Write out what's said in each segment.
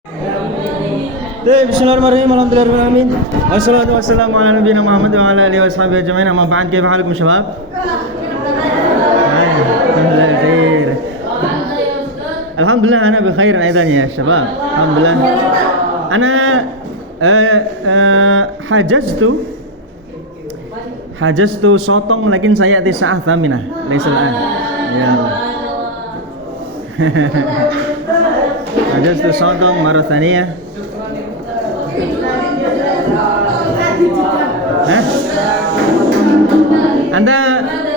Bismillahirrahmanirrahim. Alhamdulillahirrahmanirrahim. Wassalatu wassalamu ala nabiyina Muhammad wa ala alihi wa sahbihi ajma'in. Amma ba'd, kaifa halukum syabab? Alhamdulillah khair. Alhamdulillah ana bi khair aidan ya syabab. Alhamdulillah. Ana hajaztu sotong lakin saya tis'ah thaminah. Laisa al-an. Ya Allah. Hajaztu sotong marah thaniyah.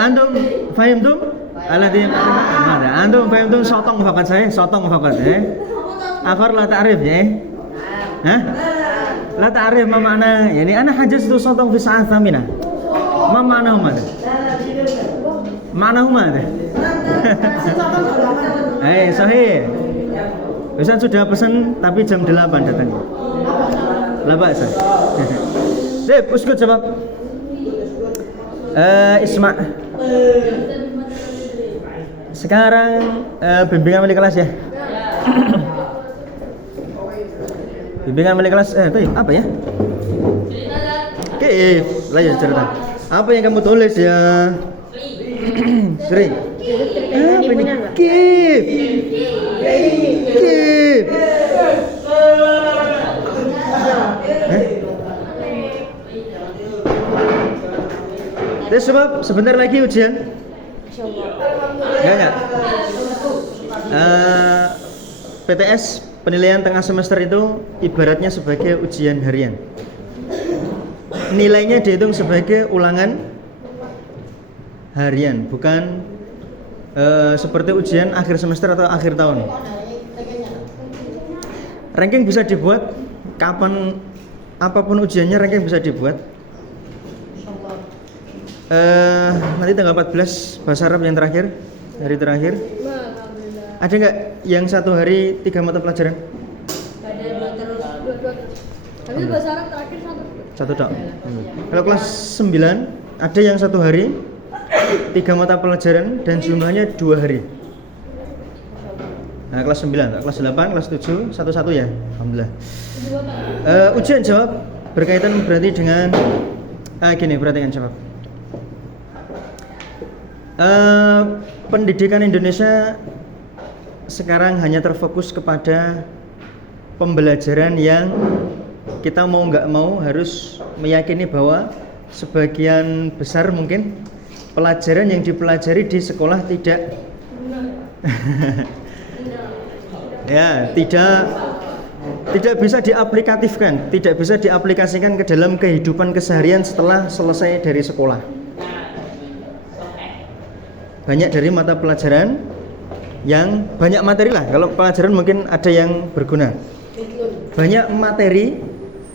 Antum fahimtum? Antum fahimtum sotong fakat saya, sotong fakat akhir la ta'rif ya. La ta'rif ma makna, yani ana hajaztu sotong fi sa'ah thaminah. Ma maknahuma? Maknahuma? Sahih. Ustaz sudah pesan tapi jam 8 datangnya. La ba'sa. Sip, uskut sebab Isma. Sekarang bimbingan wali kelas ya. Bimbingan wali kelas apa ya? Kif, lanjut cerita. Apa yang kamu tulis ya? Sri. Apa ini? Kif. Kif. Terus sebab sebentar lagi ujian. Enggak. PTS penilaian tengah semester itu ibaratnya sebagai ujian harian. Nilainya dihitung sebagai ulangan harian, bukan seperti ujian akhir semester atau akhir tahun. Ranking bisa dibuat kapan apapun ujiannya, ranking bisa dibuat. Nanti tanggal 14 bahasa Arab yang terakhir, hari terakhir. Ada nggak yang satu hari 3 mata pelajaran? Ada 2 terus. Tapi bahasa Arab terakhir satu tok. Kalau kelas 9 ada yang satu hari 3 mata pelajaran dan jumlahnya 2 hari. Nah, kelas 9, kelas 8, kelas 7, satu-satu ya. Alhamdulillah. Ujian jawab berkaitan berarti dengan gini, perhatikan jawab. Pendidikan Indonesia sekarang hanya terfokus kepada pembelajaran yang kita mau nggak mau harus meyakini bahwa sebagian besar mungkin pelajaran yang dipelajari di sekolah tidak tidak bisa diaplikatifkan, tidak bisa diaplikasikan ke dalam kehidupan keseharian setelah selesai dari sekolah. Banyak dari mata pelajaran yang banyak materi lah. Kalau pelajaran mungkin ada yang berguna. Banyak materi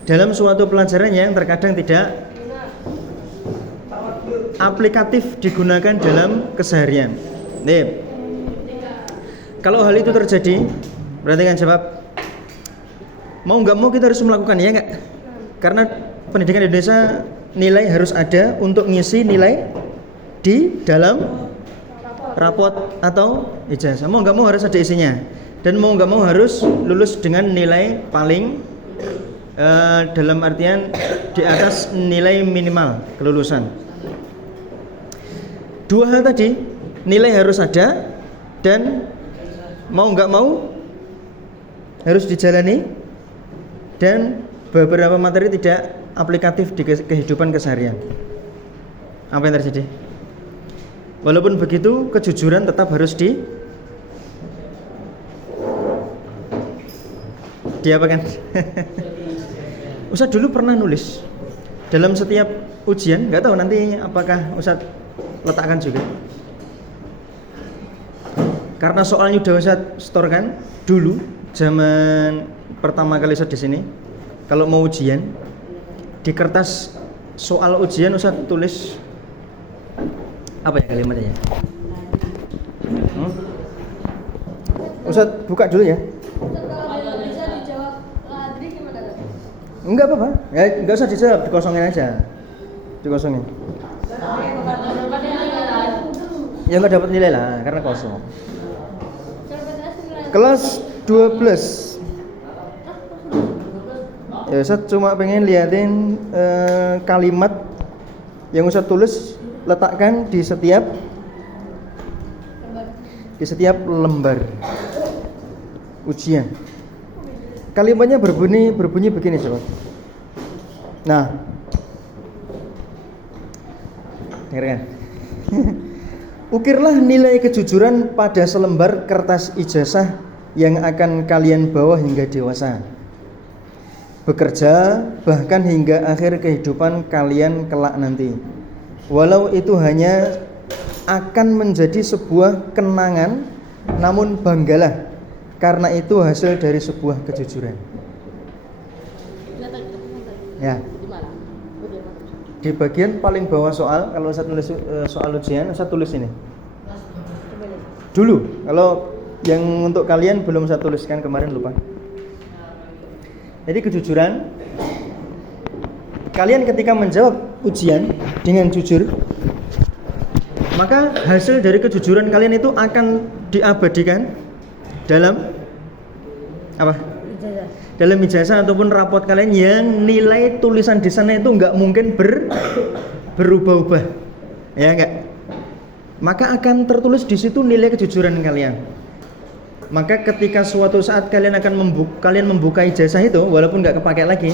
dalam suatu pelajaran yang terkadang tidak aplikatif digunakan dalam keseharian. Nih, kalau hal itu terjadi, berarti kan jawab mau nggak mau kita harus melakukan, ya nggak? Karena pendidikan Indonesia nilai harus ada untuk ngisi nilai di dalam rapot atau ijazah. Mau nggak mau harus ada isinya, dan mau nggak mau harus lulus dengan nilai paling dalam artian di atas nilai minimal kelulusan. Dua hal tadi, nilai harus ada dan mau nggak mau harus dijalani, dan beberapa materi tidak aplikatif di kehidupan keseharian. Apa yang terjadi? Walaupun begitu, kejujuran tetap harus diapakan? Ustadz dulu pernah nulis dalam setiap ujian, nggak tahu nanti apakah Ustadz letakkan juga. Karena soalnya udah Ustadz setorkan dulu zaman pertama kali Ustadz di sini. Kalau mau ujian di kertas soal ujian Ustadz tulis apa ya kalimatnya? Ustadz buka dulu ya. Kalau bisa dijawab Adri gimana? Enggak apa-apa. Ya enggak usah dijawab, dikosongin aja. Dikosongin. Ya enggak dapat nilai lah karena kosong. Kelas 12 Ya Ustaz cuma pengen liatin kalimat yang Ustaz tulis, letakkan di setiap lembar ujian. Kalimatnya berbunyi begini sobat. Nah, dengarkan. Ukirlah nilai kejujuran pada selembar kertas ijazah yang akan kalian bawa hingga dewasa, bekerja, bahkan hingga akhir kehidupan kalian kelak nanti. Walau itu hanya akan menjadi sebuah kenangan, namun banggalah karena itu hasil dari sebuah kejujuran. Ya. Di bagian paling bawah soal, kalau saya tulis soal ujian, saya tulis ini. Dulu, kalau yang untuk kalian belum saya tuliskan kemarin lupa. Jadi kejujuran, kalian ketika menjawab ujian dengan jujur, maka hasil dari kejujuran kalian itu akan diabadikan dalam apa? Dalam ijazah ataupun rapot kalian yang nilai tulisan di sana itu nggak mungkin berubah-ubah, ya nggak? Maka akan tertulis di situ nilai kejujuran kalian. Maka ketika suatu saat kalian akan membuka ijazah itu, walaupun nggak kepakai lagi,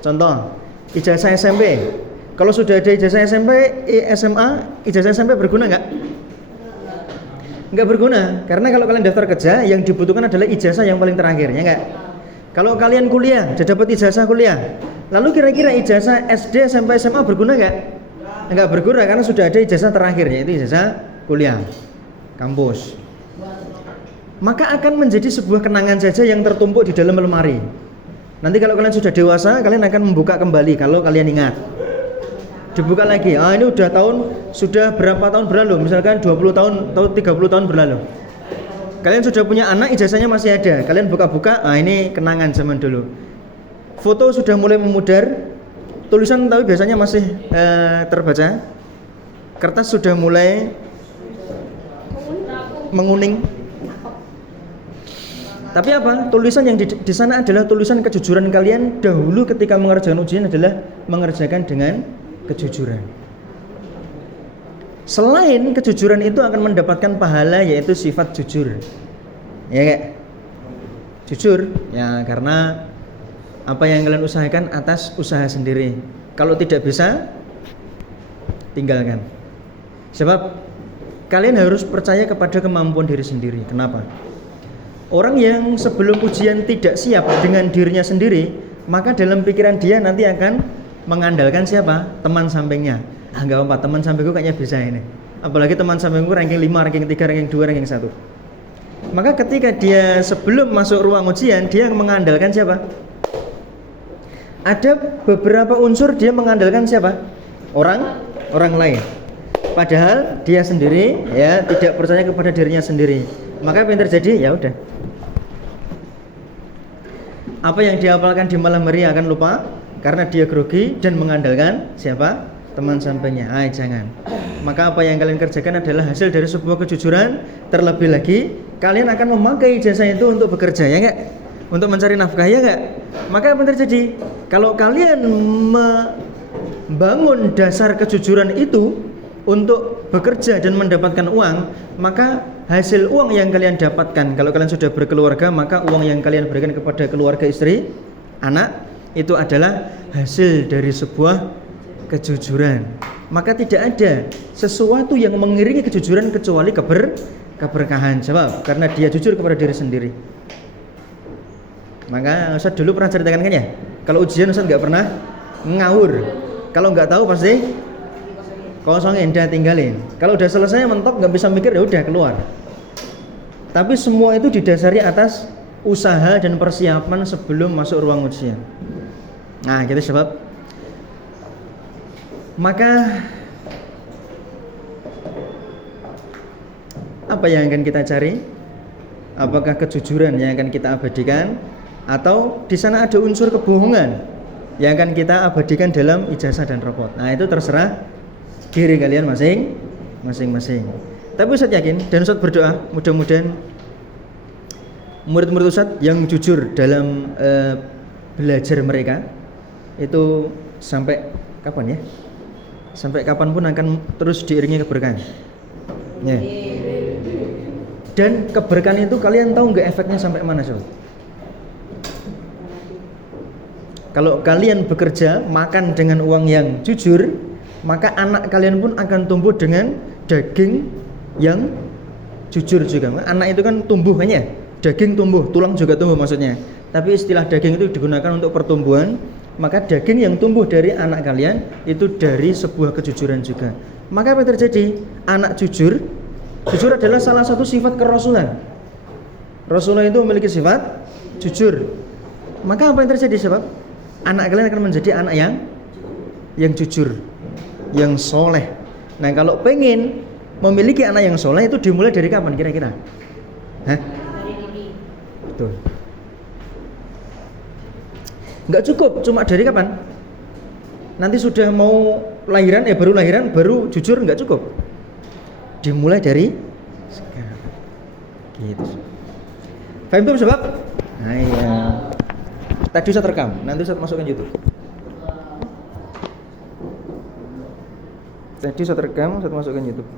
contoh ijazah SMP. Kalau sudah ada ijazah SMP, SMA, ijazah SMP berguna nggak? Nggak berguna, karena kalau kalian daftar kerja, yang dibutuhkan adalah ijazah yang paling terakhir, ya nggak? Kalau kalian kuliah, sudah dapat ijazah kuliah, lalu kira-kira ijazah SD sampai SMA berguna nggak? Nggak berguna, karena sudah ada ijazah terakhir, yaitu ijazah kuliah, kampus. Maka akan menjadi sebuah kenangan saja yang tertumpuk di dalam lemari. Nanti kalau kalian sudah dewasa, kalian akan membuka kembali kalau kalian ingat. Dibuka lagi, ini sudah berapa tahun berlalu, misalkan 20 tahun atau 30 tahun berlalu. Kalian sudah punya anak, ijazahnya masih ada. Kalian buka-buka, ini kenangan zaman dulu. Foto sudah mulai memudar, tulisan tapi biasanya masih terbaca. Kertas sudah mulai menguning. Tapi apa? Tulisan yang di sana adalah tulisan kejujuran kalian dahulu ketika mengerjakan ujian adalah mengerjakan dengan kejujuran. Selain kejujuran itu akan mendapatkan pahala, yaitu sifat jujur. Ya kayak jujur ya, karena apa yang kalian usahakan atas usaha sendiri. Kalau tidak bisa, tinggalkan. Sebab kalian harus percaya kepada kemampuan diri sendiri. Kenapa? Orang yang sebelum ujian tidak siap dengan dirinya sendiri, maka dalam pikiran dia nanti akan mengandalkan siapa? Teman sampingnya. Enggak apa, teman sampingku kayaknya bisa ini. Apalagi teman sampingku ranking 5, ranking 3, ranking 2, ranking 1. Maka ketika dia sebelum masuk ruang ujian, dia mengandalkan siapa? Ada beberapa unsur dia mengandalkan siapa? Orang lain. Padahal dia sendiri ya tidak percaya kepada dirinya sendiri. Maka apa yang terjadi? Ya udah. Apa yang dihafalkan di malam hari akan lupa karena dia grogi dan mengandalkan siapa? Teman sampingnya. Jangan. Maka apa yang kalian kerjakan adalah hasil dari sebuah kejujuran. Terlebih lagi kalian akan memakai ijazah itu untuk bekerja, ya enggak? Untuk mencari nafkah, ya enggak? Maka apa yang terjadi? Kalau kalian membangun dasar kejujuran itu untuk bekerja dan mendapatkan uang, maka hasil uang yang kalian dapatkan, kalau kalian sudah berkeluarga, maka uang yang kalian berikan kepada keluarga, istri, anak, itu adalah hasil dari sebuah kejujuran. Maka tidak ada sesuatu yang mengiringi kejujuran kecuali keberkahan. Sebab karena dia jujur kepada diri sendiri. Maka Ustaz dulu pernah ceritakan kan ya, kalau ujian Ustaz nggak pernah ngawur. Kalau nggak tahu pasti kosong, endah, tinggalin. Kalau udah selesai mentok nggak bisa mikir, ya udah keluar. Tapi semua itu didasari atas usaha dan persiapan sebelum masuk ruang ujian. Nah, gitu sebab. Maka apa yang akan kita cari? Apakah kejujuran yang akan kita abadikan, atau di sana ada unsur kebohongan yang akan kita abadikan dalam ijazah dan rapot? Nah, itu terserah diri kalian masing-masing. Tapi Ustaz yakin dan Ustaz berdoa mudah-mudahan murid-murid Ustaz yang jujur dalam belajar mereka itu sampai kapan ya? Sampai kapanpun akan terus diiringi keberkahan. Ya. Dan keberkahan itu kalian tahu nggak efeknya sampai mana sobat? Kalau kalian bekerja makan dengan uang yang jujur, maka anak kalian pun akan tumbuh dengan daging yang jujur juga. Anak itu kan tumbuhannya, daging tumbuh, tulang juga tumbuh maksudnya. Tapi istilah daging itu digunakan untuk pertumbuhan, maka daging yang tumbuh dari anak kalian itu dari sebuah kejujuran juga. Maka apa yang terjadi? Anak jujur adalah salah satu sifat kerasulan. Rasulullah itu memiliki sifat jujur. Maka apa yang terjadi sebab? Anak kalian akan menjadi anak yang jujur, yang soleh. Nah kalau pengen memiliki anak yang soleh itu dimulai dari kapan kira-kira? Hah? Betul. Nggak cukup cuma dari kapan? Nanti sudah mau lahiran, baru lahiran, baru jujur, nggak cukup. Dimulai dari sekarang. Gitu. Paham tuh sebab? Nah iya. Tadi Ustaz rekam, nanti Ustaz masukkan YouTube. Tadi Ustaz rekam, Ustaz masukkan YouTube.